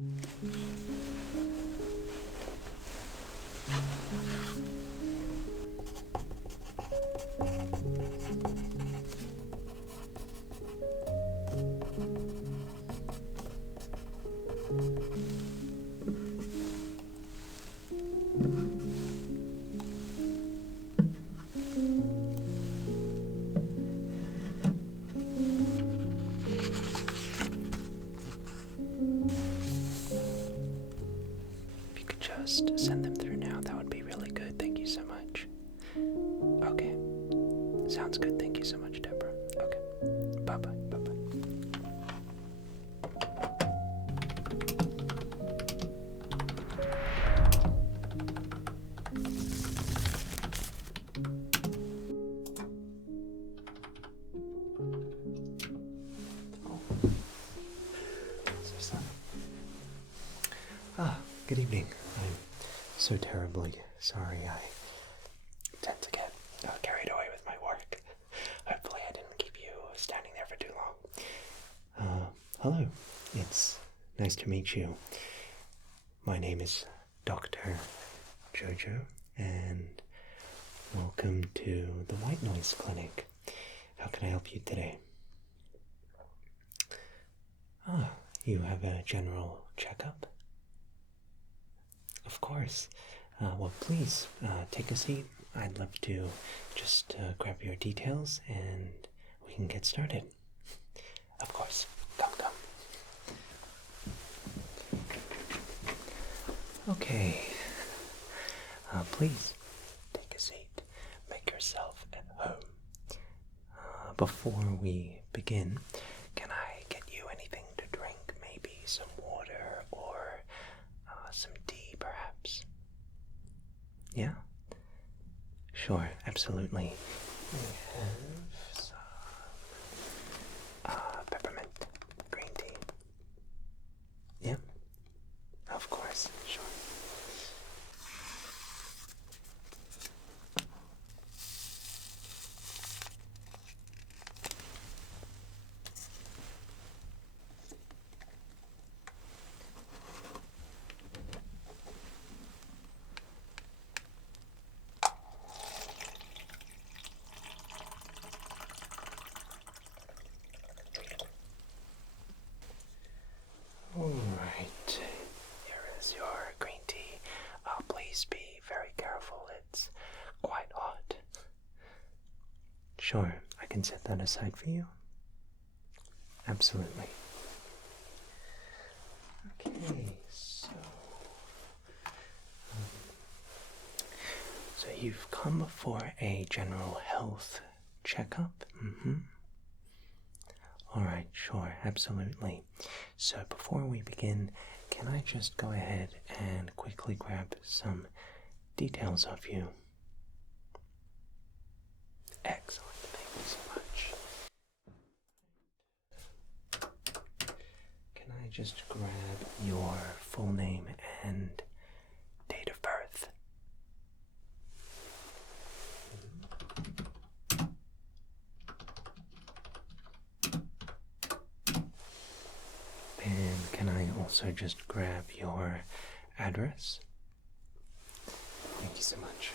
If you could just send them through now, that would be really good. Thank you so much. Okay. Sounds good. Thank you so much, Deborah. Okay. Bye-bye. Bye-bye. Good evening. I'm so terribly sorry. I tend to get carried away with my work. Hopefully I didn't keep you standing there for too long. Hello. It's nice to meet you. My name is Dr. Jojo, and welcome to the White Noise Clinic. How can I help you today? You have a general checkup? Of course. Well, please take a seat. I'd love to just grab your details and we can get started. Of course. Come. Okay. Please take a seat. Make yourself at home. Before we begin, can I get you anything to drink? Maybe some water or some tea, perhaps? Yeah? Sure, absolutely. We have some peppermint green tea. Yeah? Of course, sure. Alright, here is your green tea. Please be very careful, it's quite hot. Sure, I can set that aside for you. Absolutely. Okay, so you've come for a general health checkup? Alright, sure, absolutely. So before we begin, can I just go ahead and quickly grab some details of you? Excellent, thank you so much. Can I just grab your full name and date of birth? And can I also just grab your address? Thank you so much.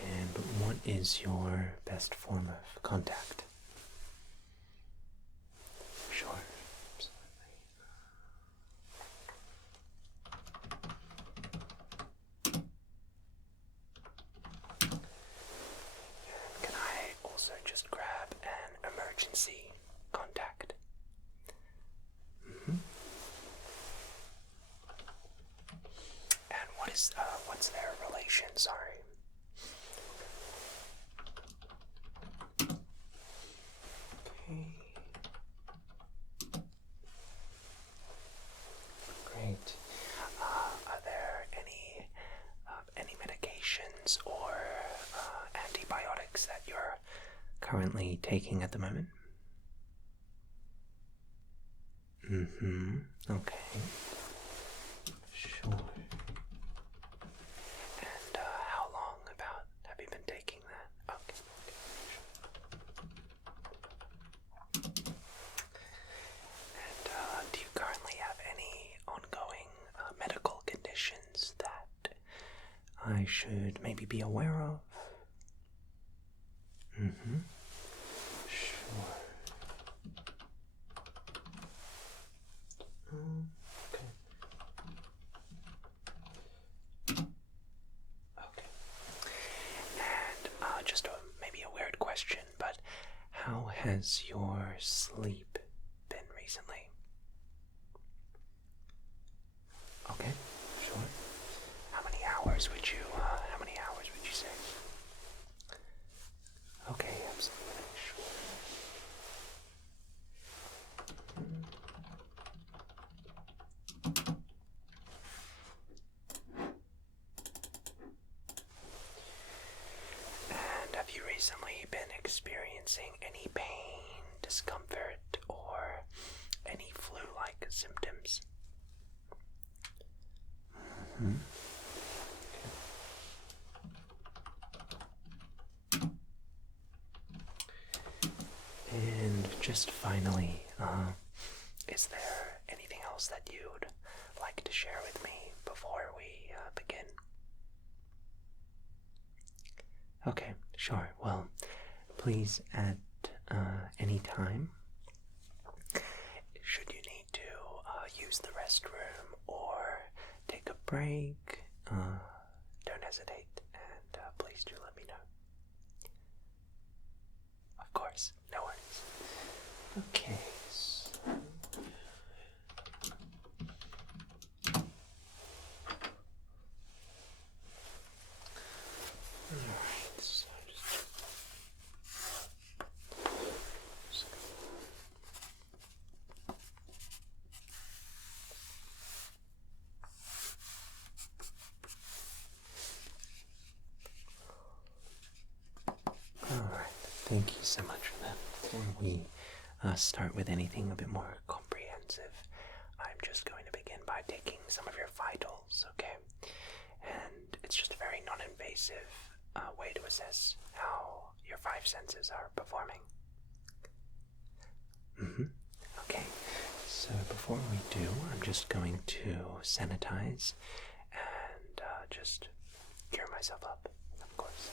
And what is your best form of contact? Sure, absolutely. And can I also just grab an emergency contact? And what's their relation? Sorry. Okay. Great. Are there any medications or antibiotics that you're currently taking at the moment? Mm-hmm. Okay. Sure. And how long about have you been taking that? Okay. And do you currently have any ongoing medical conditions that I should maybe be aware of? Mm-hmm. Sure. Okay. Okay. And just maybe a weird question, but how has your sleep been recently? Okay, sure. How many hours would you say? Okay, absolutely, sure. And have you recently been experiencing any pain, discomfort, or any flu-like symptoms? Mm-hmm. And just finally, is there anything else that you'd like to share with me before we begin? Okay, sure. Well, please at any time, should you need to use the restroom or take a break, don't hesitate, and please do let me know. Of course, no worries. Okay, so alright, so alright, thank you so much for that. Before we start with anything a bit more comprehensive, I'm just going to begin by taking some of your vitals, okay? And it's just a very non-invasive way to assess how your five senses are performing. Okay, so before we do, I'm just going to sanitize and just gear myself up, of course.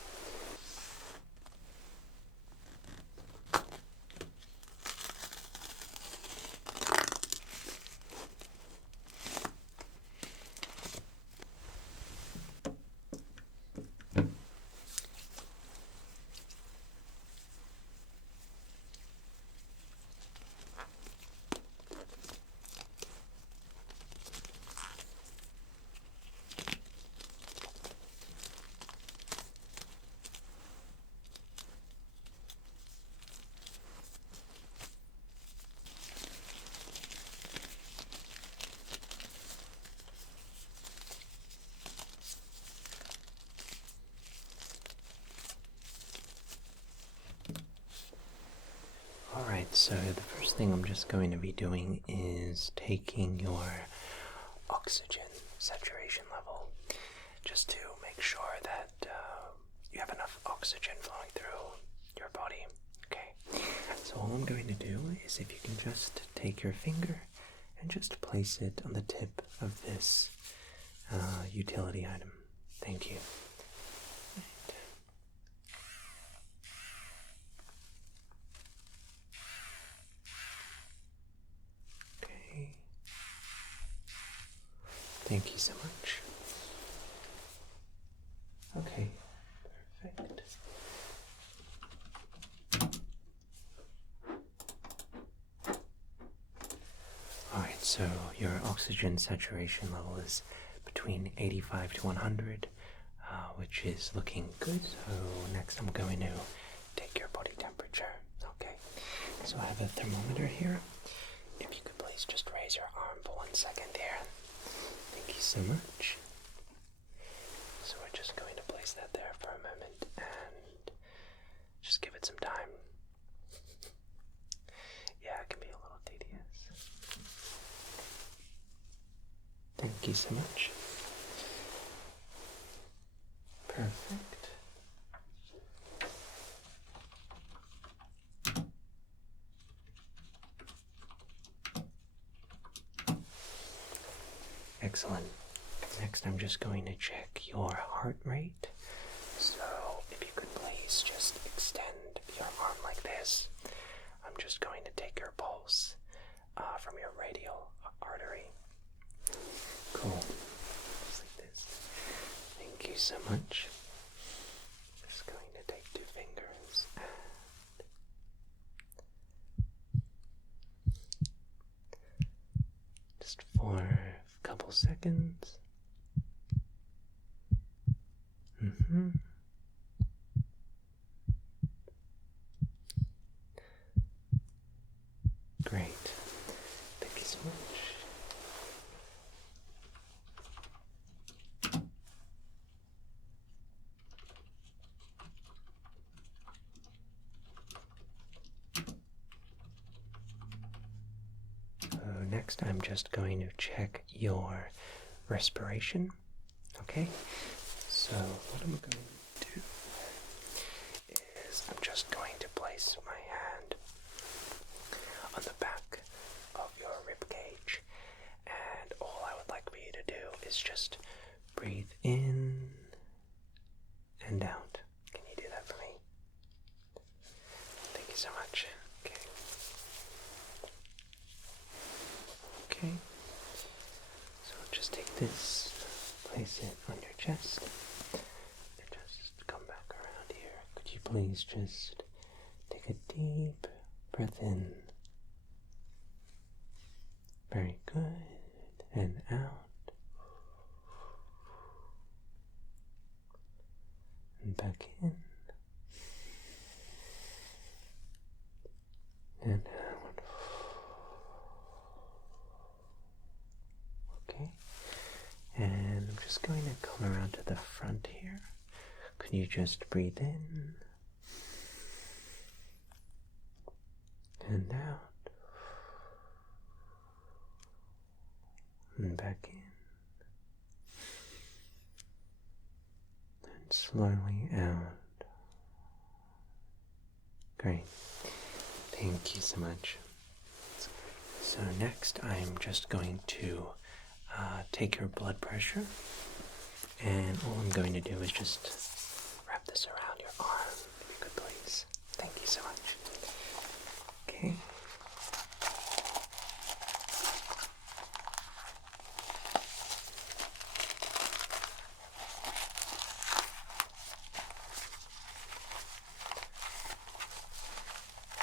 Alright, so the first thing I'm just going to be doing is taking your oxygen saturation level, just to make sure that you have enough oxygen flowing through your body. Okay, so all I'm going to do is, if you can just take your finger and just place it on the tip of this utility item. Thank you. Okay. Thank you so much. Okay, perfect. Alright, so your oxygen saturation level is between 85 to 100, which is looking good. So next I'm going to take your body temperature. Okay, so I have a thermometer here. If you could please just raise your arm for 1 second here. Thank you so much. So we're just going to place that there for a moment and just give it some time. Yeah, it can be a little tedious. Thank you so much. Perfect. Excellent. Next, I'm just going to check your heart rate. So, if you could please just extend your arm like this. I'm just going to take your pulse from your radial artery. Cool. Just like this. Thank you so much. Just going to take 2 fingers and just for a couple seconds. Great. Thank you so much. Next, I'm just going to check your respiration. Okay? So, what I'm going to do is I'm just going to place my hand on the back of your rib cage, and all I would like for you to do is just breathe in and out. Can you do that for me? Thank you so much. Okay. Okay. So just take this, place it on your chest, and just come back around here. Could you please just take a deep breath in? Very good. And out. And back in. And out. Okay. And I'm just going to come around to the front here. Could you just breathe in and out and back in and slowly out. Great. Thank you so much. So next I'm just going to take your blood pressure, and all I'm going to do is just wrap this around your arm, if you could please. Thank you so much. Okay.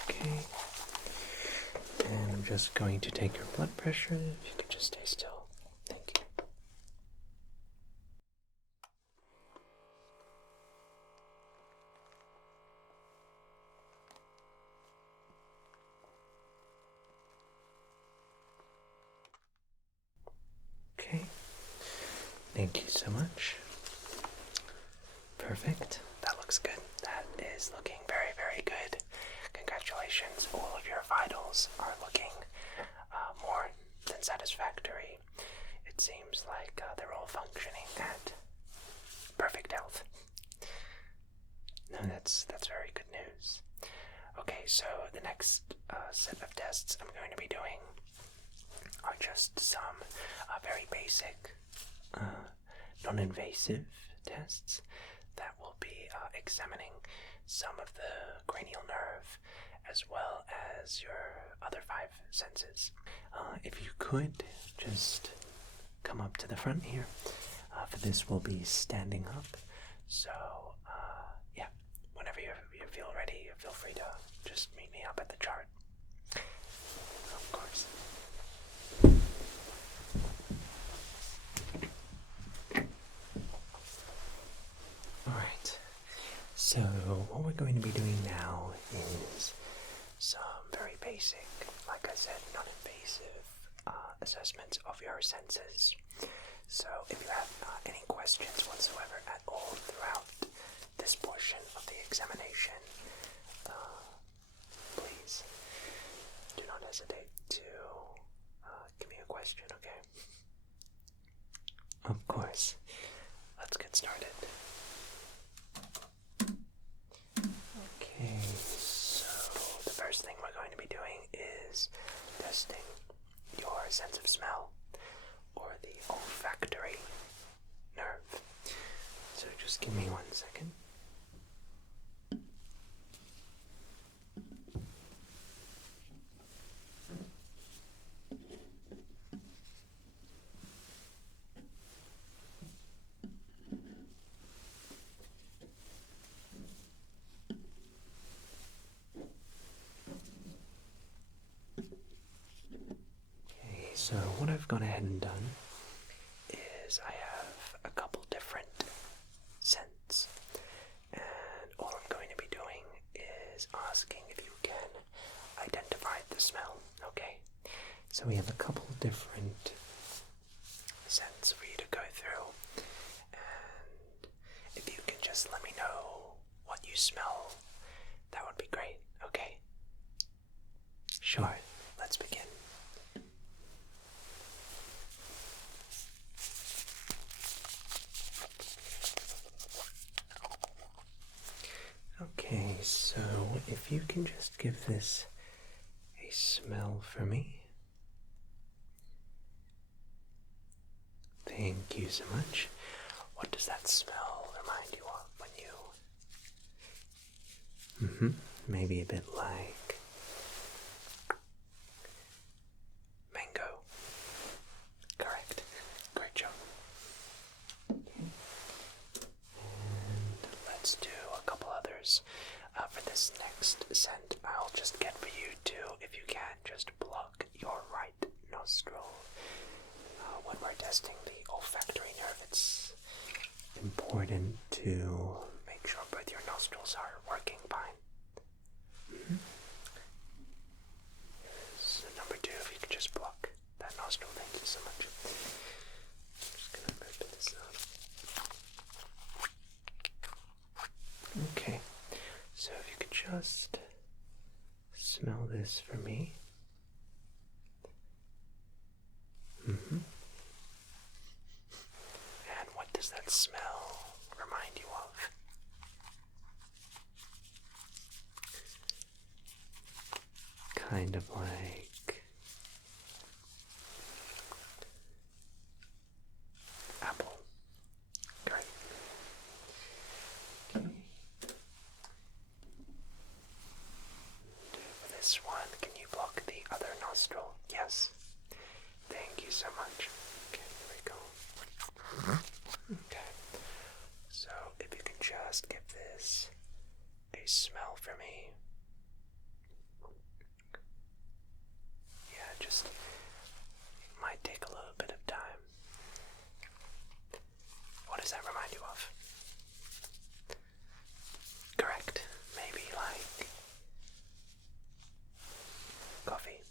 Okay. And I'm just going to take your blood pressure, if you could just stay still. Thank you. Okay. Thank you so much. Perfect. That looks good. That is looking very, very good. Congratulations. All of your vitals are looking more than satisfactory. It seems like they're all functioning at perfect health. No, that's very good news. Okay, so the next set of tests I'm going to be doing are just some very basic, non-invasive tests that will be examining some of the cranial nerve as well as your other 5 senses. If you could just come up to the front here. For this we'll be standing up. So yeah, whenever you feel ready, feel free to just meet me up at the chart. Of course. Alright, so what we're going to be doing now is some very basic, like I said, non-invasive assessments of your senses. So if you have any questions whatsoever at all throughout this portion of the examination, please do not hesitate to give me a question, okay? Of course. Let's get started. Okay, so the first thing we're going to be doing is testing your sense of smell, or the olfactory nerve. So just give me 1 second. So what I've gone ahead and done is I have a couple different scents, and all I'm going to be doing is asking if you can identify the smell, okay? So we have a couple different scents for you to go through, and if you can just let me know what you smell, that would be great, okay? Sure, let's begin. Okay, so if you can just give this a smell for me. Thank you so much. What does that smell remind you of when you... Maybe a bit like... mango. Correct. Great job. And let's do a couple others. For this next scent, I'll just get for you to, if you can, just block your right nostril. When we're testing the olfactory nerve, it's important to make sure both your nostrils are working fine. So number 2, if you could just block that nostril, thank you so much. I'm just gonna open this up. Okay, so if you could just smell this for me. And what does that smell remind you of? Kind of like apple. Great. Okay. For this one, can you block the other nostril? Yes. Thank you so much. Okay, here we go. Okay. So if you can just give this a smell for me. Yeah, just might take a little bit of time. What does that remind you of? Correct. Maybe like coffee.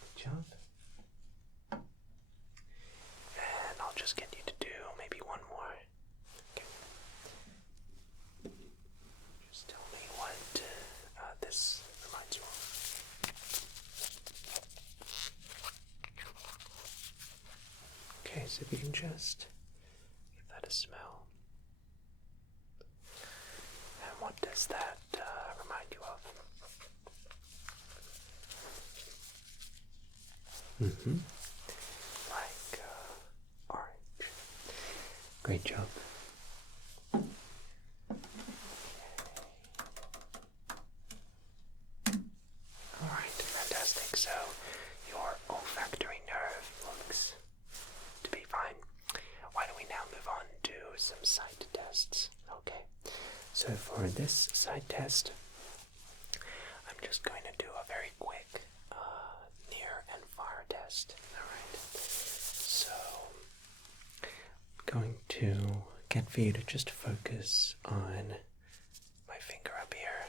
Good job. And I'll just get you to do maybe one more. Okay. Just tell me what this reminds you of. Okay, so if you can just give that a smell. And what does that remind you of? Like orange. Great job. Alright, fantastic. So your olfactory nerve looks to be fine. Why don't we now move on to some sight tests? Okay. So for this sight test, I'm just going to do a very quick near and far test. Alright. So I'm going to get for you to just focus on my finger up here.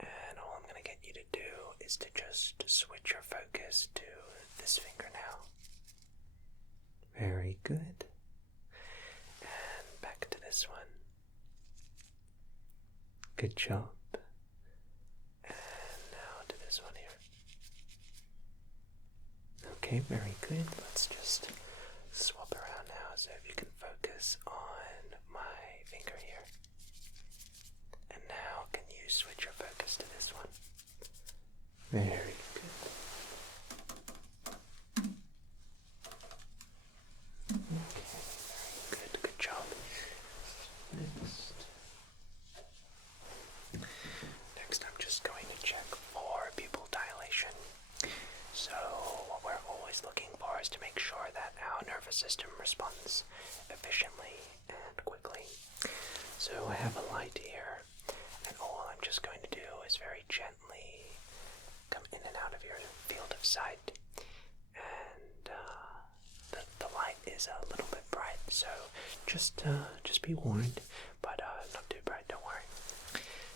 And all I'm going to get you to do is to just switch your focus to this finger now. Very good. And back to this one. Good job. And now to this one here. Okay. Okay, very good. Let's just swap around now, so if you can focus on my finger here. And now, can you switch your focus to this one? Very good. Okay, very good. Good job. Next, I'm just going to check for pupil dilation. So, what we're always looking for is to make sure that our nervous system responds efficiently and quickly. So, I have a light here, and all I'm just going to do is very gently come in and out of your field of sight. And the light is a little bit bright, so just be warned, but not too bright, don't worry.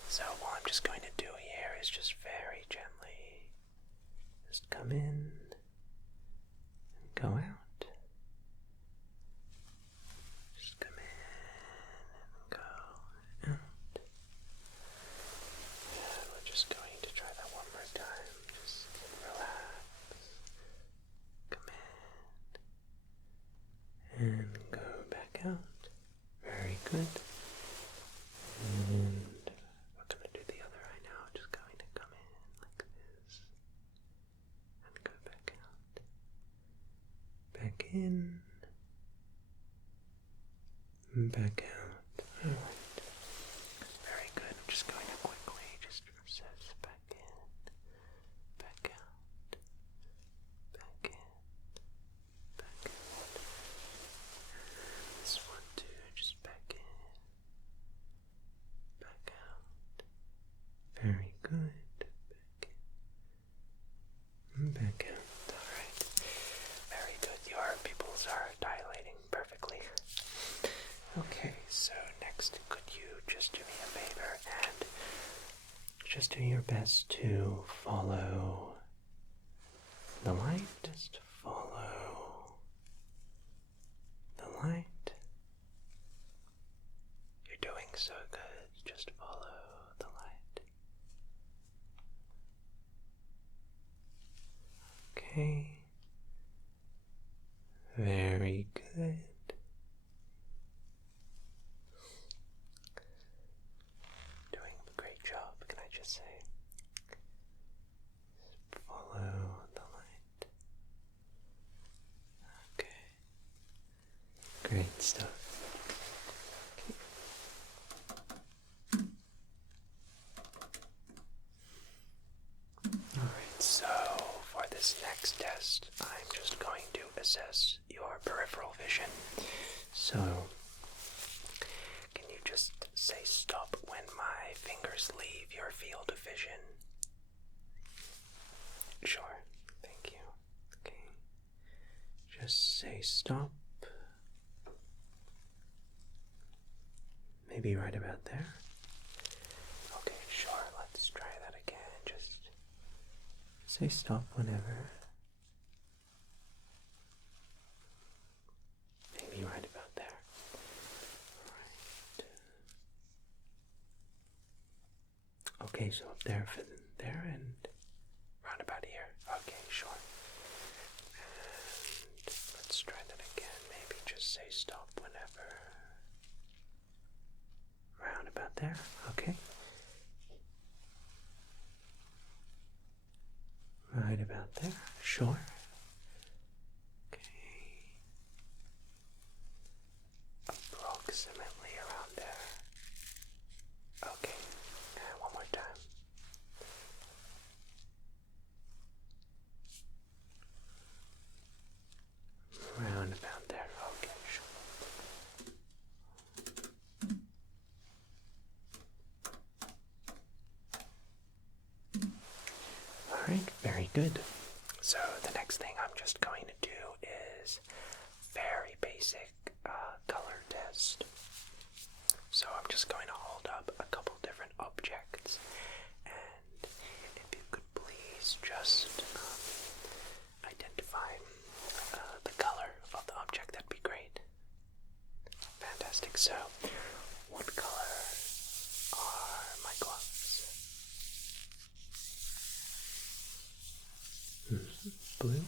So what I'm just going to do here is just very gently just come in and go out. Just come in and go out. And we're just going to try that one more time. Just relax. Come in and go back out. Very good. And we're going to do the other eye now. Just going to come in like this and go back out. Back in. Back out. Alright. Very good. I'm just going to quickly just recess back in. Back out. Back in. Back out. This one too. Just back in. Back out. Very good. Back in. Back out. Alright. Very good. Your pupils are dilating perfectly. Okay, so next, could you just do me a favor and just do your best to follow the light? Just follow the light. You're doing so good. Just follow the light. Okay. Very good. Doing a great job, can I just say? Just follow the light. Okay. Great stuff. Alright, so for this next test, I'm just going to assess your peripheral vision. So, can you just say stop when my fingers leave your field of vision? Sure, thank you. Okay, just say stop. Maybe right about there. Okay, sure, let's try that again. Just say stop whenever. Maybe right about there. Right. Okay, so up there for there and round about here. Okay, sure. And let's try that again. Maybe just say stop whenever. Round about there. Okay. Right about there. Sure. Okay. Approximately around there. Okay. And one more time. Round about there. Okay, sure. Alright, very good. So the next thing I'm just going to do is very basic color test. So I'm just going to hold up a couple different objects, and if you could please just identify the color of the object, that'd be great. Fantastic. So, what color are my gloves? Blue.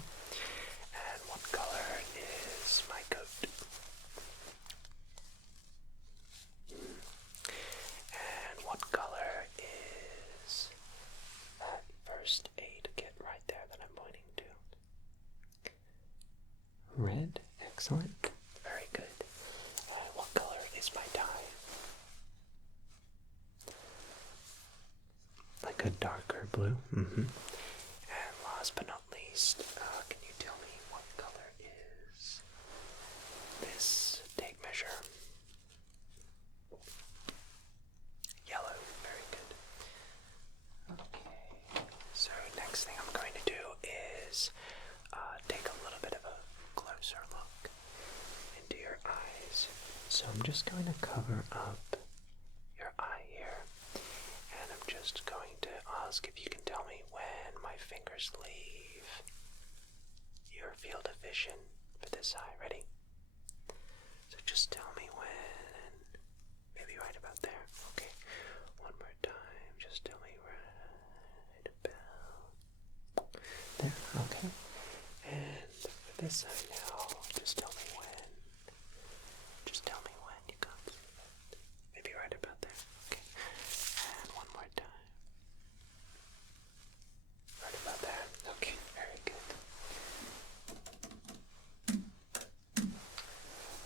Red, excellent. Very good. What color is my dye? Like a darker blue? Mm-hmm. And last but not least, can you tell me what color is this tape measure? Yellow, very good. Okay, so next thing I'm going to do is take a little bit of a closer look into your eyes. So I'm just going to cover up your eye here, and I'm just going to ask if you can tell me when my fingers leave your field of vision for this eye. Ready? So just tell me when. Maybe right about there. Okay. One more time. Just tell me right about there. Okay. And for this eye now, just tell me when. Just tell me when you can't see it. Maybe right about there. Okay. And one more time. Right about there. Okay. Very good.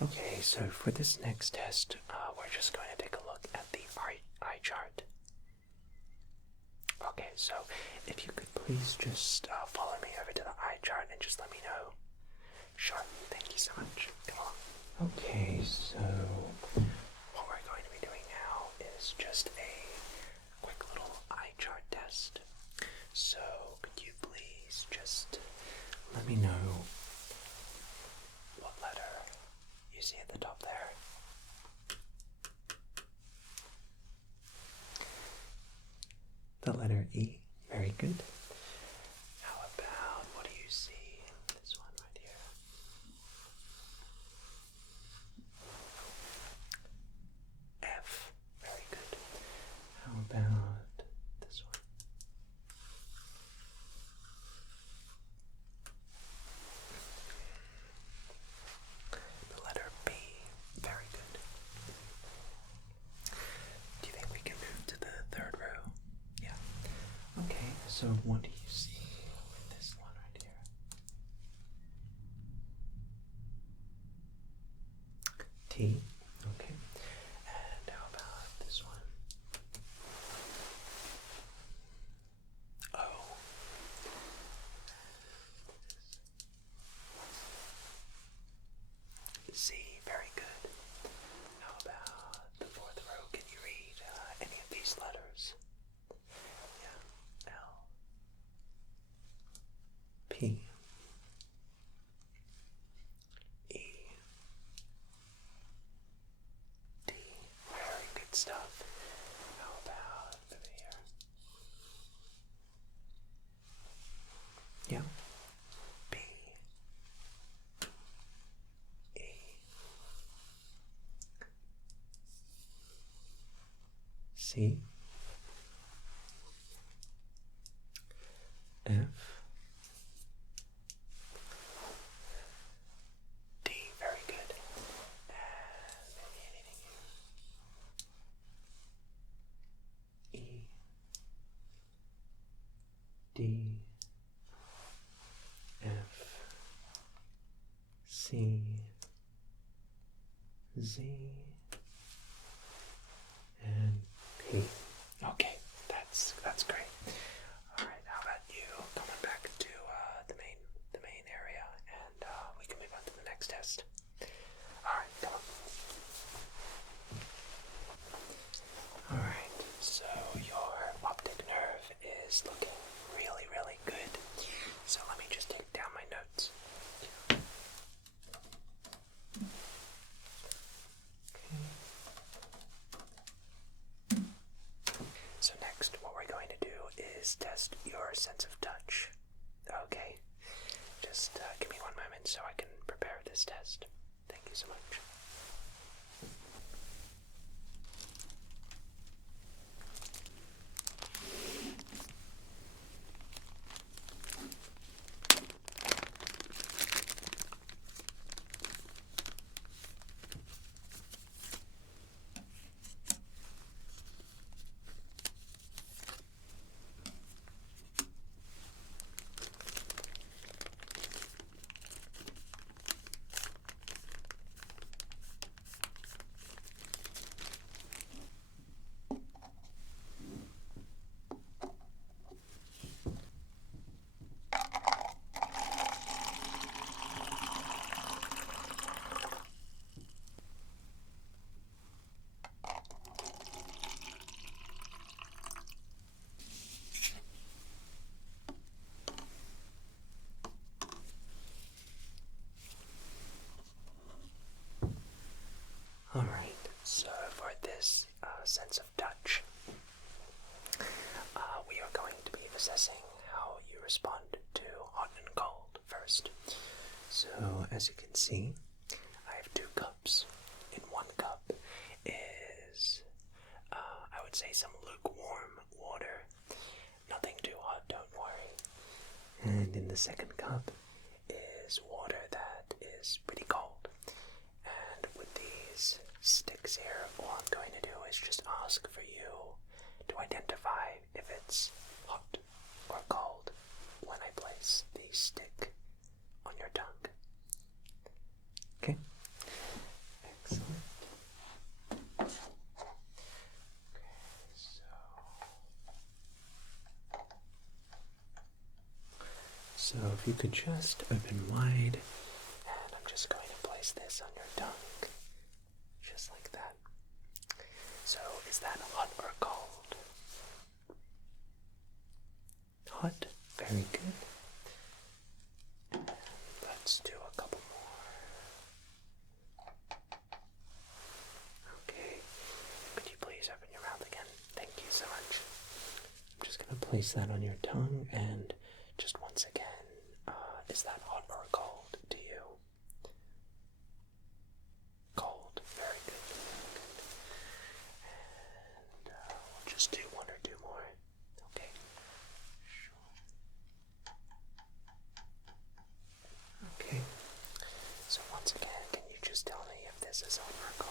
Okay, so for this next test, we're just going to take a look at the eye chart. Okay, so if you could please just follow me over to the eye chart and just let me know. Sure, thank you so much. Come along. Okay, so what we're going to be doing now is just a quick little eye chart test. So could you please just let me know what letter you see at the top there? The letter E. Very good. How about, what do you see? This one right here. F. Very good. How about this one? The letter B. Very good. Do you think we can move to the third row? Yeah. Okay, so what do you see with this one right here? T. Okay. And how about this one? O. C. Very good. How about the fourth row? Can you read any of these letters? Yeah. L. P. E. D. Very good stuff. How about over here? Yeah. B. E. C. F. D. Very good. And maybe anything here. E. D. F. C. Z. And P. Okay, that's great. All right, how about you coming back to the main area, and we can move on to the next test. All right, come on. All right, so your optic nerve is looking really, really good. So let me just take down my notes. So next, what we're going to do is test your sense of touch. Okay? Just give me one moment so I can prepare this test. Thank you so much. this sense of touch. We are going to be assessing how you respond to hot and cold first. So, as you can see, I have 2 cups. In 1 cup is, I would say, some lukewarm water. Nothing too hot, don't worry. And in the 2nd cup is water that is pretty cold. And with these sticks here, all I'm going to do is just ask for you to identify if it's hot or cold when I place the stick on your tongue. Okay? Excellent. Okay, so if you could just open wide, and I'm just going to place this on your tongue, just like that. So, is that hot or cold? Hot, very good. And let's do a couple more. Okay, could you please open your mouth again? Thank you so much. I'm just going to place that on your tongue, and just once again, is that hot or cold to you? Cold, very good, And we'll just do 1 or 2 more. Okay, sure. Okay, so once again, can you just tell me if this is hot or cold?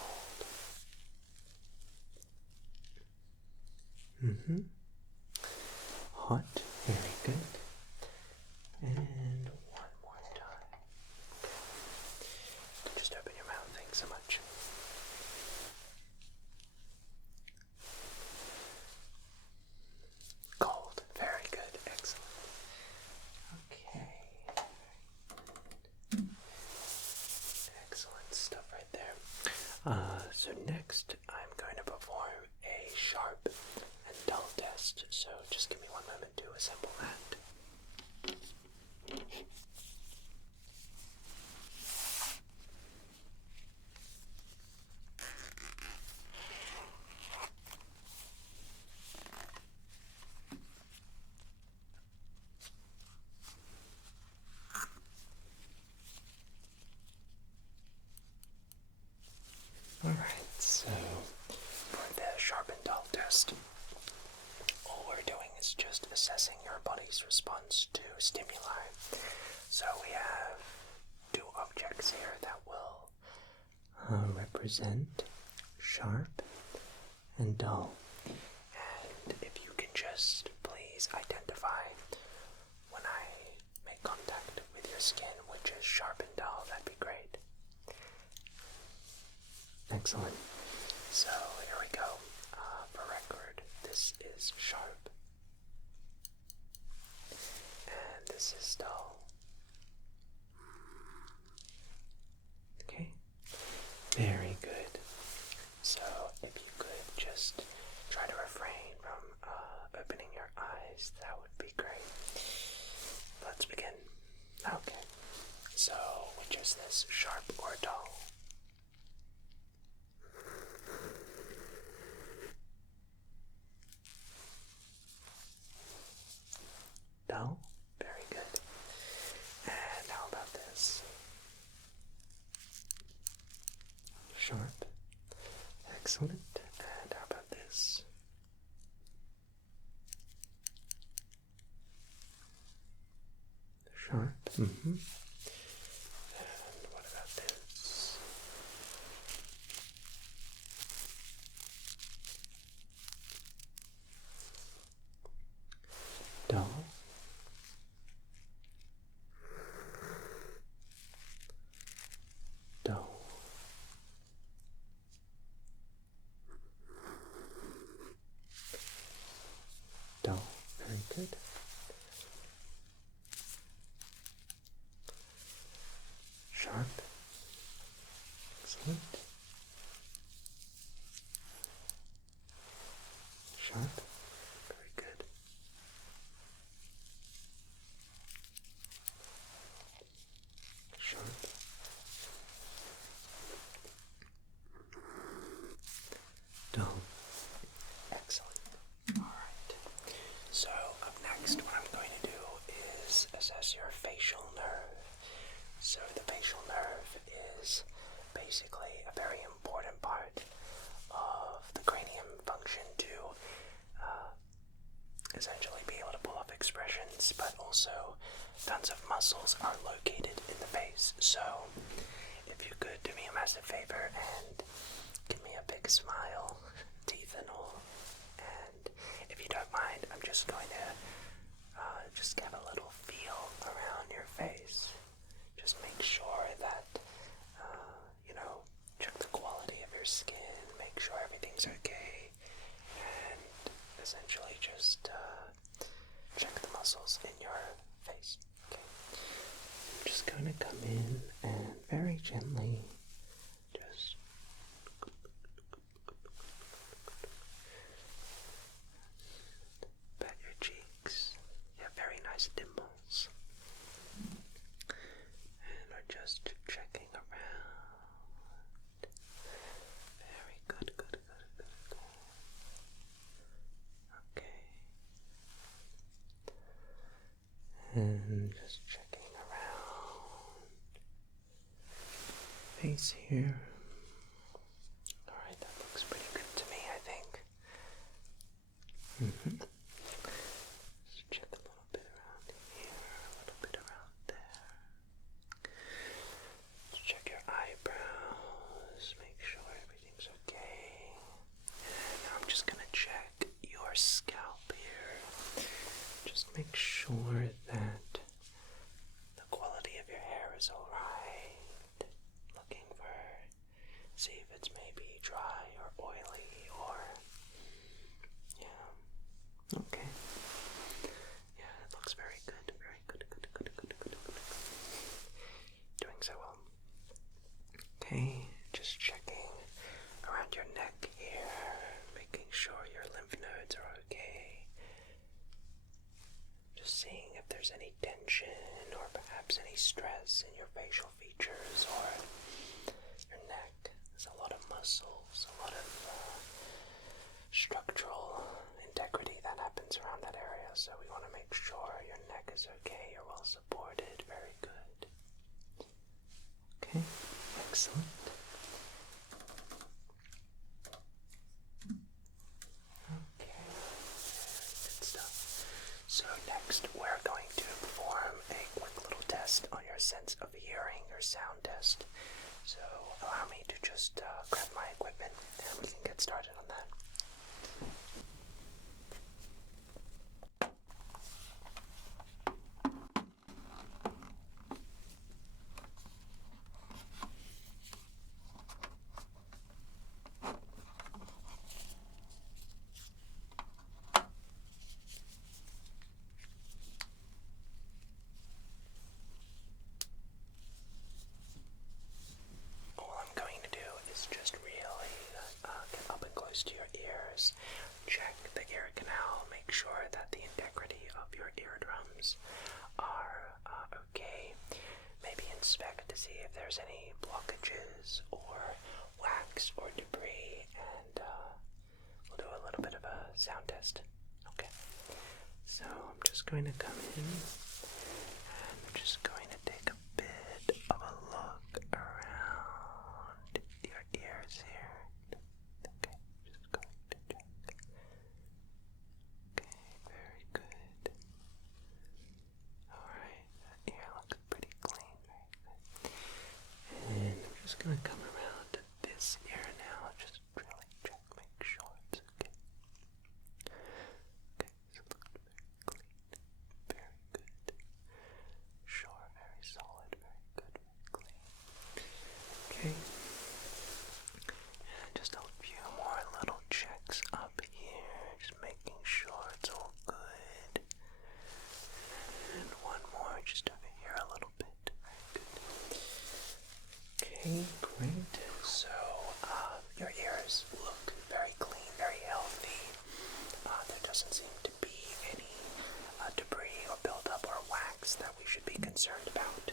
Hot, very good. And 1 more time. Okay. Just open your mouth, thanks so much. Cold, very good, excellent. Okay. Excellent stuff right there. So next, I'm going to perform a sharp and dull test. So just give me 1 moment to assemble that. Alright, so for the sharp and dull test, all we're doing is just assessing your body's response to stimuli. So we have 2 objects here that will represent sharp and dull. And if you can just please identify when I make contact with your skin which is sharp and dull, that'd be great. Excellent. So here we go. For record, this is sharp. And this is dull. Okay. Very good. So if you could just try to refrain from opening your eyes, that would be great. Let's begin. Okay. So which is this, sharp or dull? Dull? Very good. And how about this? Sharp? Excellent. And how about this? Sharp? And what about this? Dull? Dull. Dull. Very good. Sharp. Excellent. Sharp. Very good. Sharp. Dull. are located in the face. So if you could do me a massive favor and give me a big smile, teeth and all, and if you don't mind, I'm just going to just get a little feel around your face. Just make sure that, check the quality of your skin, make sure everything's okay, and essentially just check the muscles in your face. Okay. I'm just going to come in and very gently just pat your cheeks. You have very nice dimples. And we're just checking around. Very good, good, good, good, good. Okay. And just checking around. Face here. Alright, that looks pretty good to me, I think. Just check a little bit around here, a little bit around there. Just check your eyebrows, make sure everything's okay. And now I'm just gonna check your scalp here. Just make sure that the quality of your hair is alright. Looking for, see if it's maybe dry or oily or, yeah, okay. Yeah, it looks very good, very good, good, good, good, good, good. Doing so well. Okay, just checking around your neck here, making sure your lymph nodes are okay. Just seeing if there's any tension or perhaps any stress in your facial features or your neck. There's a lot of muscles, a lot of structural integrity that happens around that area, so we want to make sure your neck is okay, you're well supported. Very good. Okay, excellent. Okay, good stuff. So next we're going to perform a quick little test on your sense of hearing, your sound test. So allow me to just grab my equipment and we can get started on that. All I'm going to do is just really get up and close to your ears, check the ear canal, make sure that the integrity of your eardrums are okay. Maybe inspect to see if there's any blockages or wax or debris, and we'll do a little bit of a sound test. Okay, so I'm just going to come in and I'm just going to take a bit of a look around your ears here. Okay, just going to check. Okay, very good. Alright, that ear looks pretty clean, very good. And I'm just going to come around to this ear now, just really check, make sure it's okay. Okay, so it looks very clean, very good. Sure, very solid, very good, very clean. Okay. And just a few more little checks up here, just making sure it's all good. And one more just over here a little bit. Very good. Okay, great. So, your ears look very clean, very healthy. There doesn't seem to be any debris or buildup or wax that we should be concerned about.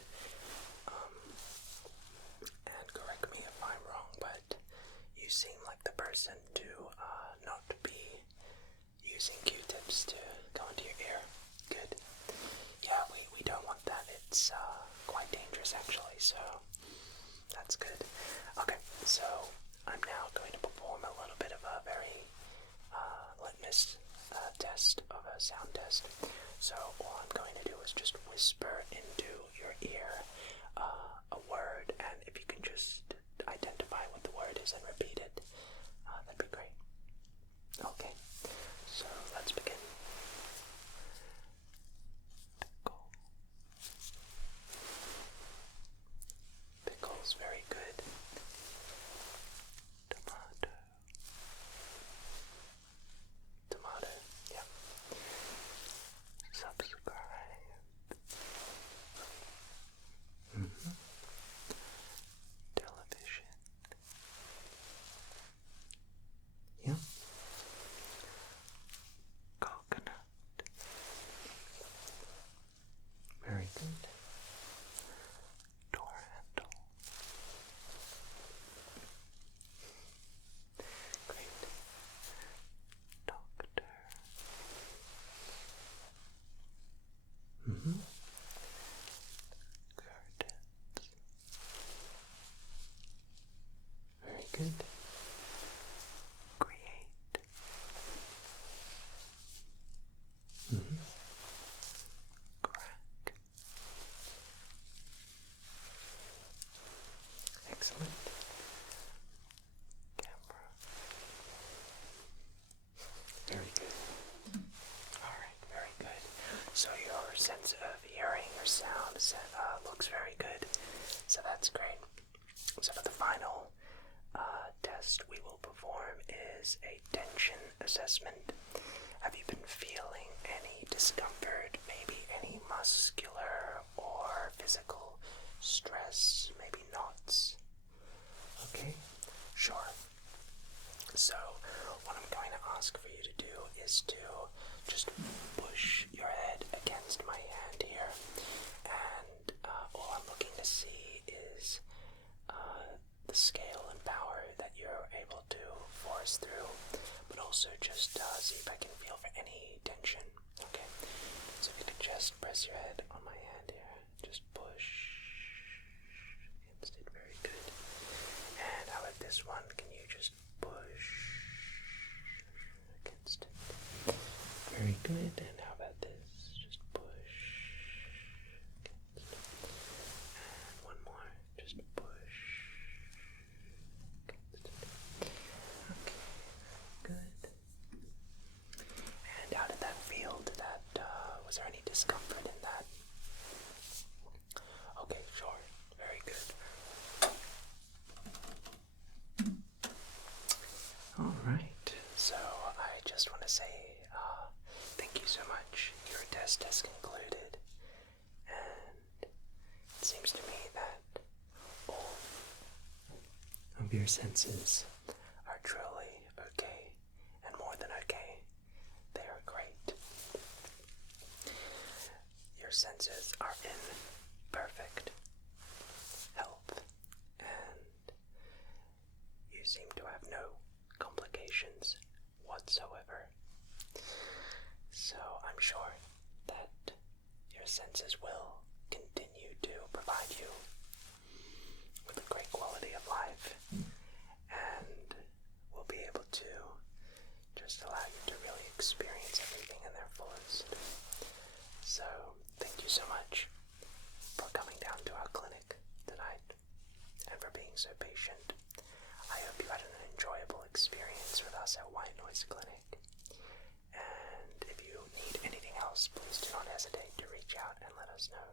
And correct me if I'm wrong, but you seem like the person to not be using Q-tips to go into your ear. Good. Yeah, we don't want that. It's quite dangerous actually, so that's good. Okay, so I'm now going to perform a little bit of a very litmus test of a sound test. So all I'm going to do is just whisper into your your ear a word, and if you can just identify what the word is and repeat it, that'd be great. Okay, so let's begin. Pickle. Pickles, very good. Tomato. Tomato, yeah. Subscribe. Television. Yeah. Coconut. Very good. Door handle. Great. Doctor. Curtains. Very good. Create. Crack. Excellent. Camera. Very good. Alright, very good. So your sense of hearing or sound looks very good. So that's great. So for the final test we will perform is a tension assessment. Have you been feeling any discomfort, maybe any muscular or physical stress, maybe knots? Okay, sure. So what I'm going to ask for you to do is to just push your head against my hand here, and all I'm looking to see is the scale and power that you're able to force through, but also just see if I can feel for any tension. Okay, so if you could just press your head on my hand here, just push against it. Very good. And how about this one? Can you just push against it? Very good. And how about this? Just push against it. And one more. Just push against it. Okay. Good. And how did that feel? Was there any discomfort in that? Okay, sure. Very good. Alright, so I just want to say thank you so much. Your test has concluded, and it seems to me that all of your senses are truly okay, and more than okay. They are great. Your senses are in perfect health, and you seem to have no complications whatsoever. So I'm sure that your senses will continue to provide you with a great quality of life, and will be able to just allow you to really experience everything in their fullest. So thank you so much for coming down to our clinic tonight and for being so patient. I hope you had an enjoyable experience with us at White Noise Clinic. And if you need anything else, please do not hesitate to reach out and let us know.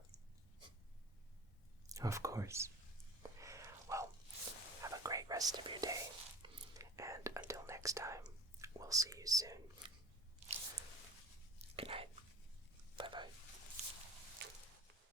Of course. Well, have a great rest of your day. And until next time, we'll see you soon.